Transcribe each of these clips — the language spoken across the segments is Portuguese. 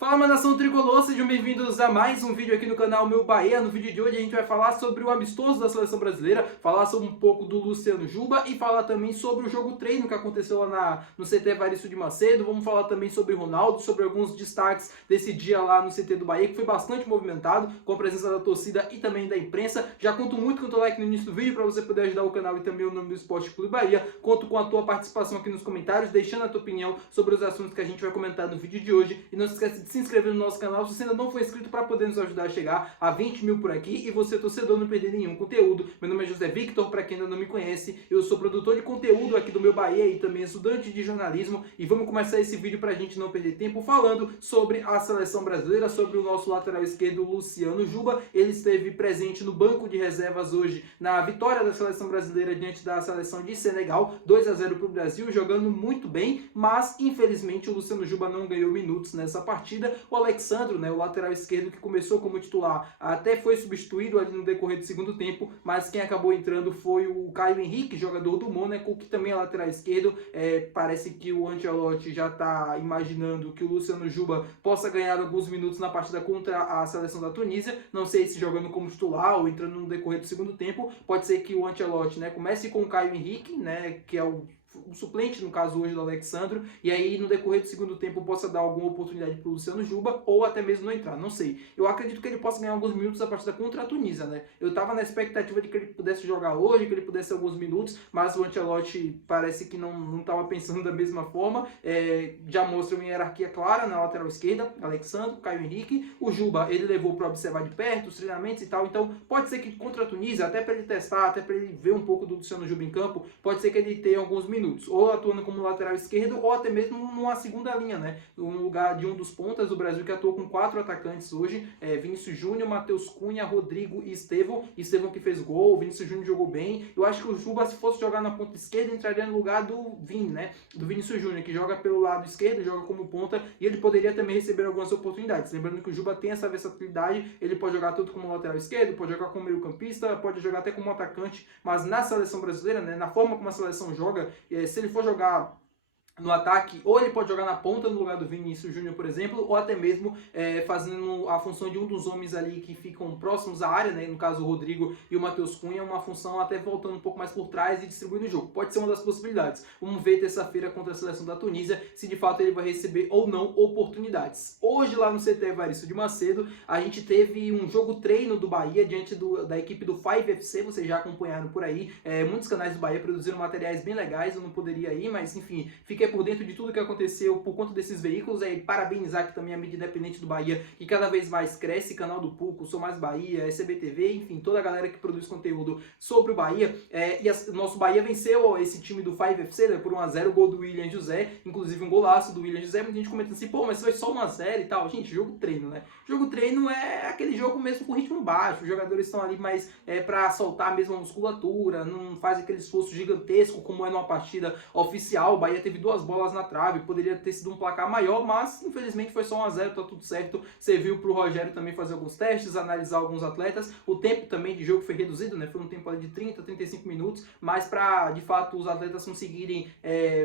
Fala, minha nação tricolor, sejam bem-vindos a mais um vídeo aqui no canal Meu Bahia. No vídeo de hoje a gente vai falar sobre o amistoso da seleção brasileira, falar sobre um pouco do Luciano Juba e falar também sobre o jogo treino que aconteceu lá no CT Evaristo de Macedo. Vamos falar também sobre Ronaldo, sobre alguns destaques desse dia lá no CT do Bahia, que foi bastante movimentado, com a presença da torcida e também da imprensa. Já conto muito com o teu like no início do vídeo para você poder ajudar o canal e também o nome do Esporte Clube Bahia. Conto com a tua participação aqui nos comentários, deixando a tua opinião sobre os assuntos que a gente vai comentar no vídeo de hoje. E não se esqueça de se inscrever no nosso canal se você ainda não for inscrito, para poder nos ajudar a chegar a 20 mil por aqui e você, torcedor, não perder nenhum conteúdo. Meu nome é José Victor, para quem ainda não me conhece, eu sou produtor de conteúdo aqui do Meu Bahia e também estudante de jornalismo, e vamos começar esse vídeo para a gente não perder tempo falando sobre a seleção brasileira, sobre o nosso lateral esquerdo Luciano Juba. Ele esteve presente no banco de reservas hoje na vitória da seleção brasileira diante da seleção de Senegal, 2-0 para o Brasil, jogando muito bem, mas infelizmente o Luciano Juba não ganhou minutos nessa partida. O Alexandro, o lateral esquerdo que começou como titular, até foi substituído ali no decorrer do segundo tempo, mas quem acabou entrando foi o Caio Henrique, jogador do Mônaco, que também é lateral esquerdo. Parece que o Ancelotti já está imaginando que o Luciano Juba possa ganhar alguns minutos na partida contra a seleção da Tunísia. Não sei se jogando como titular ou entrando no decorrer do segundo tempo. Pode ser que o Ancelotti comece com o Caio Henrique, que é o suplente, no caso hoje, do Alexandro, e aí no decorrer do segundo tempo possa dar alguma oportunidade para o Luciano Juba, ou até mesmo não entrar, não sei. Eu acredito que ele possa ganhar alguns minutos a partida contra a Tunísia, Eu estava na expectativa de que ele pudesse jogar hoje, que ele pudesse alguns minutos, mas o Ancelotti parece que não estava pensando da mesma forma. Já mostra uma hierarquia clara na lateral esquerda: Alexandro, Caio Henrique. O Juba ele levou para observar de perto os treinamentos e tal, então pode ser que contra a Tunísia, até para ele testar, até para ele ver um pouco do Luciano Juba em campo, pode ser que ele tenha alguns minutos, ou atuando como lateral esquerdo, ou até mesmo numa segunda linha, no lugar de um dos pontas do Brasil, que atuou com 4 atacantes hoje: Vinícius Júnior, Matheus Cunha, Rodrigo e Estevão que fez gol. O Vinícius Júnior jogou bem. Eu acho que o Juba, se fosse jogar na ponta esquerda, entraria no lugar do do Vinícius Júnior, que joga pelo lado esquerdo, joga como ponta, e ele poderia também receber algumas oportunidades. Lembrando que o Juba tem essa versatilidade, ele pode jogar tanto como lateral esquerdo, pode jogar como meio campista, pode jogar até como atacante, mas na seleção brasileira, na forma como a seleção joga, se ele for jogar no ataque, ou ele pode jogar na ponta no lugar do Vinícius Júnior, por exemplo, ou até mesmo fazendo a função de um dos homens ali que ficam próximos à área, no caso o Rodrigo e o Matheus Cunha, uma função até voltando um pouco mais por trás e distribuindo o jogo. Pode ser uma das possibilidades. Vamos ver terça-feira contra a seleção da Tunísia se de fato ele vai receber ou não oportunidades. Hoje lá no CT Evaristo de Macedo, a gente teve um jogo treino do Bahia diante da equipe do 5FC, vocês já acompanharam por aí. Muitos canais do Bahia produziram materiais bem legais, eu não poderia ir, mas enfim, fiquei por dentro de tudo que aconteceu por conta desses veículos. Parabenizar aqui também a mídia independente do Bahia, que cada vez mais cresce: canal do Puco, Sou Mais Bahia, SBTV, enfim, toda a galera que produz conteúdo sobre o Bahia. E nosso Bahia venceu esse time do 5FC, por 1-0, gol do William José, inclusive um golaço do William José. Muita gente comentando assim: pô, mas foi só 1-0 e tal. Gente, jogo treino, Jogo treino é aquele jogo mesmo com ritmo baixo, os jogadores estão ali mais para soltar mesmo a musculatura, não faz aquele esforço gigantesco como é numa partida oficial. O Bahia teve 2 bolas na trave, poderia ter sido um placar maior, mas infelizmente foi só 1-0, tá tudo certo. Serviu para o Rogério também fazer alguns testes, analisar alguns atletas. O tempo também de jogo foi reduzido, foi um tempo ali de 30, 35 minutos, mas para de fato os atletas conseguirem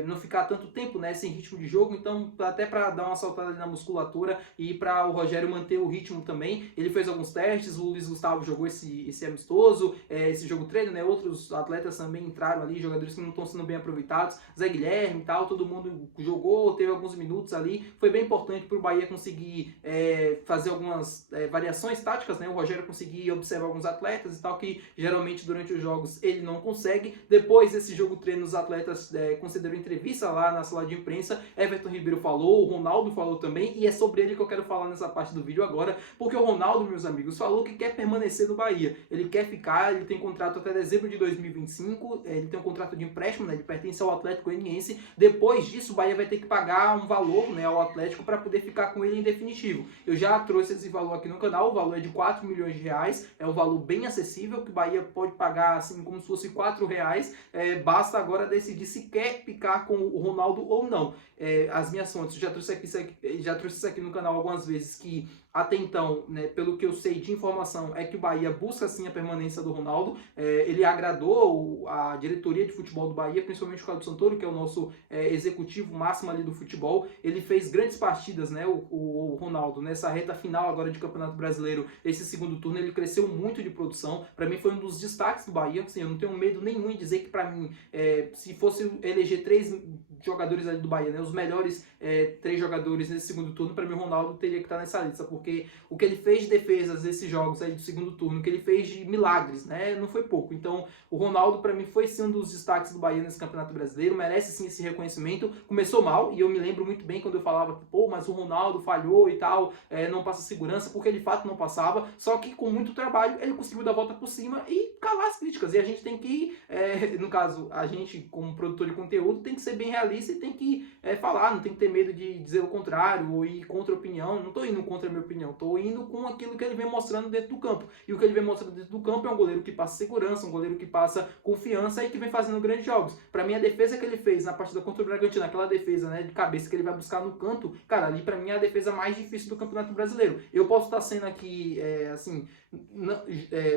não ficar tanto tempo sem ritmo de jogo, então até para dar uma saltada ali na musculatura e para o Rogério manter o ritmo também. Ele fez alguns testes, o Luiz Gustavo jogou esse amistoso, esse jogo treino, outros atletas também entraram ali, jogadores que não estão sendo bem aproveitados, Zé Guilherme e tal, todo mundo jogou, teve alguns minutos ali. Foi bem importante para o Bahia conseguir fazer algumas variações táticas, O Rogério conseguir observar alguns atletas e tal, que geralmente durante os jogos ele não consegue. Depois desse jogo treino, os atletas concederam entrevista lá na sala de imprensa. Everton Ribeiro falou, o Ronaldo falou também, e é sobre ele que eu quero falar nessa parte do vídeo agora, porque o Ronaldo, meus amigos, falou que quer permanecer no Bahia. Ele quer ficar, ele tem contrato até dezembro de 2025, ele tem um contrato de empréstimo, ele pertence ao Atlético Goianiense. Depois disso, o Bahia vai ter que pagar um valor ao Atlético para poder ficar com ele em definitivo. Eu já trouxe esse valor aqui no canal, o valor é de 4 milhões de reais, é um valor bem acessível, que o Bahia pode pagar assim como se fosse 4 reais, basta agora decidir se quer ficar com o Ronaldo ou não. As minhas fontes, já trouxe isso aqui no canal algumas vezes, que até então, pelo que eu sei de informação, é que o Bahia busca sim a permanência do Ronaldo. Ele agradou a diretoria de futebol do Bahia, principalmente o Carlos Santoro, que é o nosso executivo máximo ali do futebol. Ele fez grandes partidas, né, o Ronaldo, nessa reta final agora de Campeonato Brasileiro, esse segundo turno, ele cresceu muito de produção. Para mim foi um dos destaques do Bahia, assim, eu não tenho medo nenhum em dizer que para mim, se fosse eleger 3 jogadores ali do Bahia, né, os melhores 3 jogadores nesse segundo turno, para mim o Ronaldo teria que estar nessa lista, porque o que ele fez de defesas nesses jogos aí do segundo turno, o que ele fez de milagres, né, não foi pouco. Então o Ronaldo para mim foi sim um dos destaques do Bahia nesse Campeonato Brasileiro, merece sim esse reconhecimento. Começou mal, e eu me lembro muito bem quando eu falava que, pô, mas o Ronaldo falhou e tal, não passa segurança, porque de fato não passava, só que com muito trabalho ele conseguiu dar a volta por cima e calar as críticas. E a gente tem que, no caso, a gente como produtor de conteúdo tem que ser bem realista e tem que falar, não tem que ter medo de dizer o contrário ou ir contra a opinião. Não estou indo contra a minha opinião, estou indo com aquilo que ele vem mostrando dentro do campo. E o que ele vem mostrando dentro do campo é um goleiro que passa segurança, um goleiro que passa confiança e que vem fazendo grandes jogos. Para mim, a defesa que ele fez na partida contra o Bragantino, aquela defesa, né, de cabeça que ele vai buscar no canto, cara, ali para mim é a defesa mais difícil do Campeonato Brasileiro. Eu posso estar sendo aqui, assim,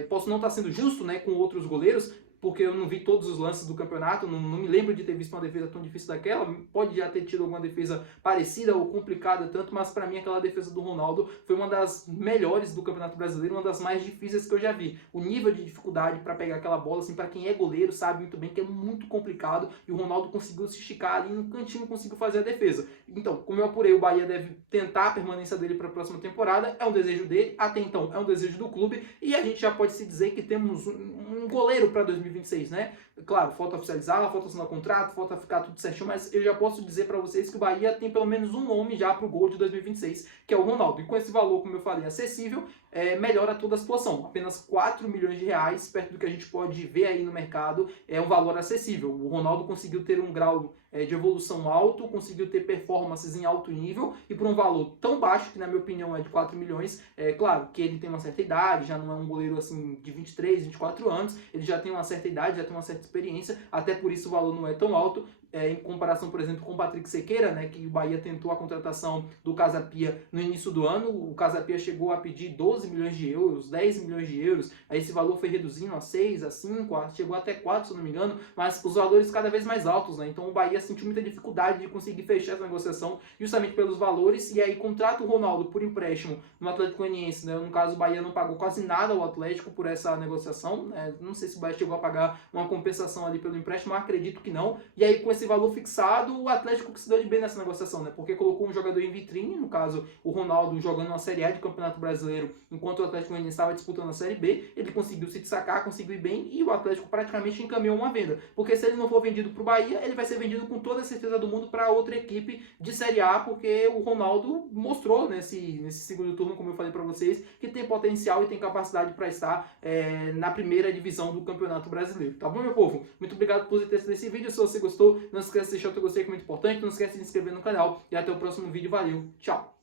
posso não estar sendo justo, né, com outros goleiros, porque eu não vi todos os lances do campeonato, não me lembro de ter visto uma defesa tão difícil daquela. Pode já ter tido alguma defesa parecida ou complicada tanto, mas para mim aquela defesa do Ronaldo foi uma das melhores do Campeonato Brasileiro, uma das mais difíceis que eu já vi. O nível de dificuldade para pegar aquela bola, assim, para quem é goleiro sabe muito bem que é muito complicado, e o Ronaldo conseguiu se esticar ali no cantinho, conseguiu fazer a defesa. Então, como eu apurei, o Bahia deve tentar a permanência dele para a próxima temporada, é um desejo dele, até então é um desejo do clube, e a gente já pode se dizer que temos um goleiro para 2026, né? Claro, falta oficializar, falta assinar contrato, falta ficar tudo certinho, mas eu já posso dizer para vocês que o Bahia tem pelo menos um nome já para o gol de 2026, que é o Ronaldo. E com esse valor, como eu falei, acessível, melhora toda a situação. Apenas 4 milhões de reais, perto do que a gente pode ver aí no mercado, é um valor acessível. O Ronaldo conseguiu ter um grau de evolução alto, conseguiu ter performances em alto nível, e por um valor tão baixo, que na minha opinião é de 4 milhões, claro que ele tem uma certa idade, já não é um goleiro assim de 23, 24 anos, ele já tem uma certa idade, já tem uma certa experiência, até por isso o valor não é tão alto, em comparação, por exemplo, com o Patrick Sequeira, né, que o Bahia tentou a contratação do Casa Pia no início do ano. O Casa Pia chegou a pedir 12 milhões de euros, 10 milhões de euros, aí esse valor foi reduzindo a 6, a 5, chegou até 4, se eu não me engano, mas os valores cada vez mais altos, né, então o Bahia sentiu muita dificuldade de conseguir fechar essa negociação justamente pelos valores, e aí contrata o Ronaldo por empréstimo no Atlético Goianiense, né, no caso o Bahia não pagou quase nada ao Atlético por essa negociação, né, não sei se o Bahia chegou a pagar uma compensação ali pelo empréstimo, mas acredito que não, e aí com esse valor fixado, o Atlético que se deu de bem nessa negociação, né? Porque colocou um jogador em vitrine, no caso, o Ronaldo jogando uma Série A de Campeonato Brasileiro, enquanto o Atlético Goianiense estava disputando a Série B, ele conseguiu se destacar, conseguiu ir bem, e o Atlético praticamente encaminhou uma venda. Porque se ele não for vendido para o Bahia, ele vai ser vendido com toda a certeza do mundo para outra equipe de Série A, porque o Ronaldo mostrou nesse segundo turno, como eu falei para vocês, que tem potencial e tem capacidade para estar na primeira divisão do Campeonato Brasileiro. Tá bom, meu povo? Muito obrigado por ter assistido esse vídeo. Se você gostou, não esquece de deixar o teu gostei, que é muito importante. Não esquece de se inscrever no canal. E até o próximo vídeo. Valeu, tchau!